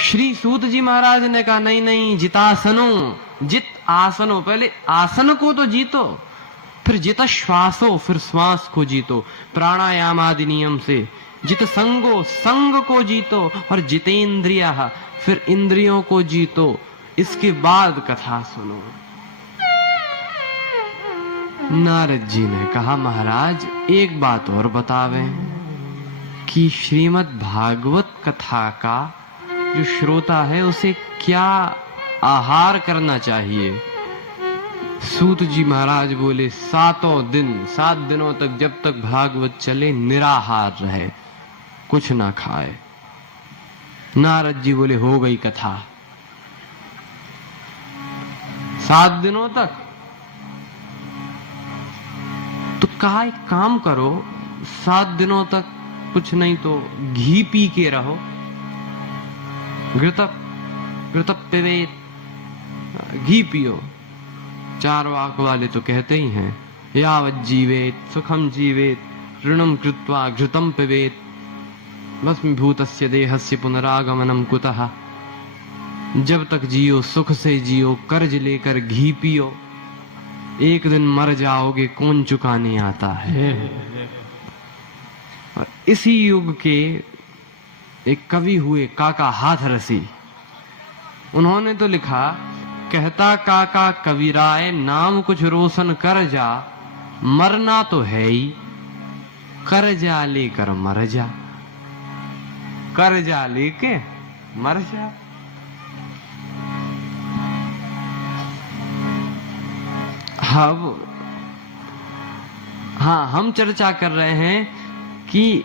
श्री सूत जी महाराज ने कहा नहीं नहीं, जितासनो, जित आसनो, पहले आसन को तो जीतो, फिर जित श्वासो, फिर श्वास को जीतो, प्राणायाम आदि नियम से, जित संगो, संग को जीतो, और जितेंद्रिय, फिर इंद्रियों को जीतो, इसके बाद कथा सुनो। नारद जी ने कहा महाराज एक बात और बतावें कि श्रीमद् भागवत कथा का जो श्रोता है उसे क्या आहार करना चाहिए। सूत जी महाराज बोले 7 दिनों तक जब तक भागवत चले निराहार रहे, कुछ ना खाए। नारद जी बोले हो गई कथा। 7 दिनों तक तो कहा एक काम करो, 7 दिनों तक कुछ नहीं तो घी पी के रहो। घृत पिबेत, घी पियो। चारवाक वाले तो कहते ही हैं यावत् जीवेत सुखम जीवेत ऋणम कृत्वा घृतम पिबेत भस्मीभूतस्य देहस्य पुनरागमनम कुतः। जब तक जियो सुख से जियो, कर्ज लेकर घी पियो, एक दिन मर जाओगे, कौन चुकाने आता है। और इसी युग के एक कवि हुए काका हाथरसी, उन्होंने तो लिखा, कहता काका कविराय नाम कुछ रोशन कर जा, मरना तो है ही, कर्जा लेकर मर जा, कर्जा लेके मर जा। हाँ, हम चर्चा कर रहे हैं कि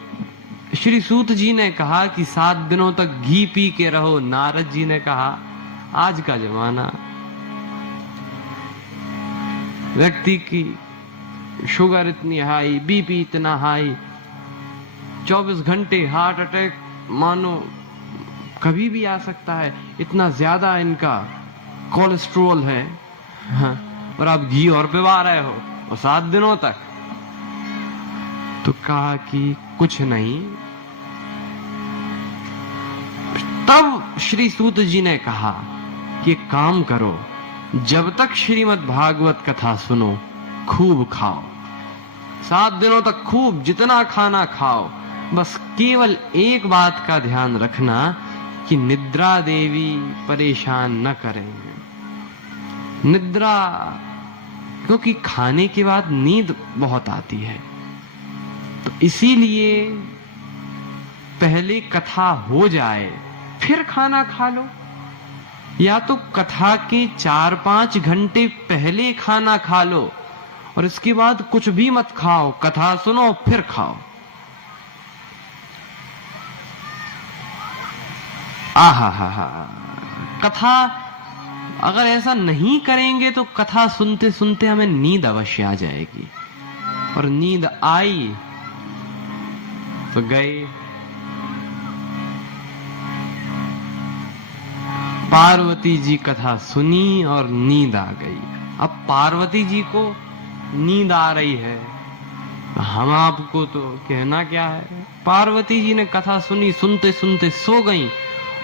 श्री सूत जी ने कहा कि 7 दिनों तक घी पी के रहो। नारद जी ने कहा आज का जमाना, व्यक्ति की शुगर इतनी हाई, बीपी इतना हाई, 24 घंटे हार्ट अटैक मानो कभी भी आ सकता है, इतना ज्यादा इनका कोलेस्ट्रॉल है। हाँ, और आप घी और पिवा रहे हो और 7 दिनों तक। तो कहा कि कुछ नहीं। तब श्री सूत जी ने कहा कि काम करो, जब तक श्रीमद् भागवत कथा सुनो खूब खाओ, 7 दिनों तक खूब जितना खाना खाओ। बस केवल एक बात का ध्यान रखना कि निद्रा देवी परेशान न करें। निद्रा, क्योंकि खाने के बाद नींद बहुत आती है, तो इसीलिए पहले कथा हो जाए फिर खाना खा लो, या तो कथा के 4-5 घंटे पहले खाना खा लो और इसके बाद कुछ भी मत खाओ, कथा सुनो फिर खाओ। आहा हा हा, कथा अगर ऐसा नहीं करेंगे तो कथा सुनते सुनते हमें नींद अवश्य आ जाएगी, और नींद आई तो गए। पार्वती जी कथा सुनी और नींद आ गई। अब पार्वती जी को नींद आ रही है, हम आपको तो कहना क्या है। पार्वती जी ने कथा सुनी, सुनते सुनते सो गईं,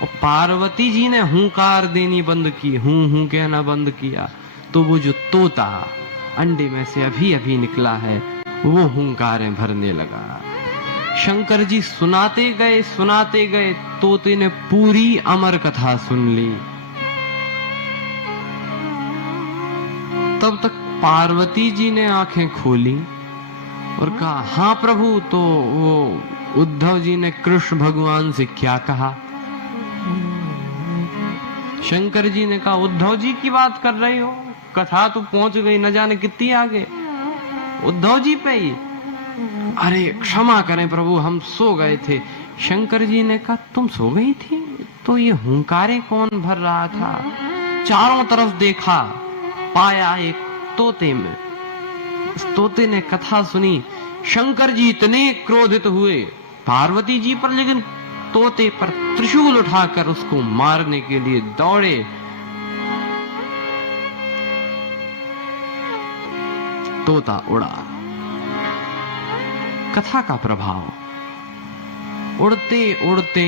और पार्वती जी ने हुंकार देनी बंद की, हूं कहना बंद किया, तो वो जो तोता अंडे में से अभी अभी निकला है वो हुंकारें भरने लगा। शंकर जी सुनाते गए, तोते ने पूरी अमर कथा सुन ली। तब तक पार्वती जी ने आंखें खोली और कहा हाँ प्रभु। तो वो उद्धव जी ने कृष्ण भगवान से क्या कहा। शंकर जी ने कहा उद्धव जी की बात कर रही हो, कथा तो पहुंच गई न जाने कितनी आगे, उद्धव जी पे ही। अरे क्षमा करें प्रभु, हम सो गए थे। शंकर जी ने कहा तुम सो गई थी, तो ये हुंकारे कौन भर रहा था। चारों तरफ देखा, पाया एक तोते में। उस तोते ने कथा सुनी। शंकर जी इतने क्रोधित हुए पार्वती जी पर, लेकिन तोते पर त्रिशूल उठाकर उसको मारने के लिए दौड़े। तोता उड़ा। कथा का प्रभाव, उड़ते उड़ते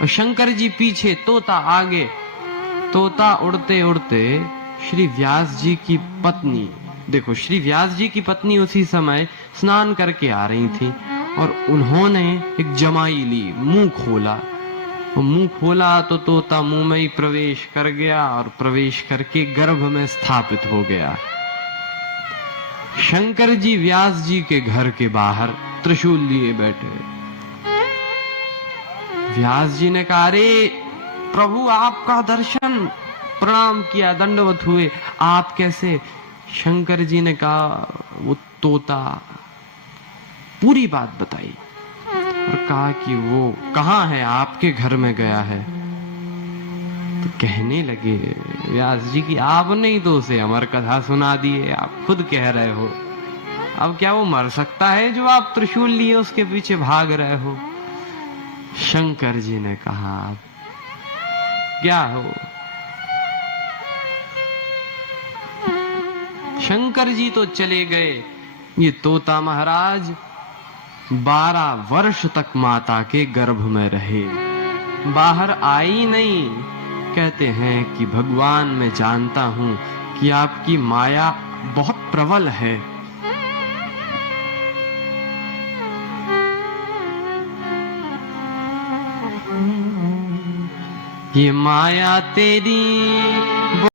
और शंकर जी पीछे, तोता आगे। तोता उड़ते उड़ते श्री व्यास जी की पत्नी, देखो श्री व्यास जी की पत्नी उसी समय स्नान करके आ रही थी और उन्होंने एक जमाई ली, मुंह खोला। वो मुंह खोला तो तोता मुंह में ही प्रवेश कर गया और प्रवेश करके गर्भ में स्थापित हो गया। शंकर जी व्यास जी के घर के बाहर त्रिशूल लिए बैठे। व्यास जी ने कहा, अरे प्रभु आपका दर्शन, प्रणाम किया, दंडवत हुए, आप कैसे? शंकर जी ने कहा, वो तोता पूरी बात बताई और कहा कि वो कहाँ है, आपके घर में गया है। तो कहने लगे व्यास जी की आपने ही तो उसे अमर कथा सुना दी है, आप खुद कह रहे हो, अब क्या वो मर सकता है जो आप त्रिशूल लिए उसके पीछे भाग रहे हो? शंकर जी ने कहा, क्या हो? शंकर जी तो चले गए, ये तोता महाराज 12 वर्ष तक माता के गर्भ में रहे, बाहर आई नहीं। कहते हैं कि भगवान, मैं जानता हूं कि आपकी माया बहुत प्रबल है। ये माया तेरी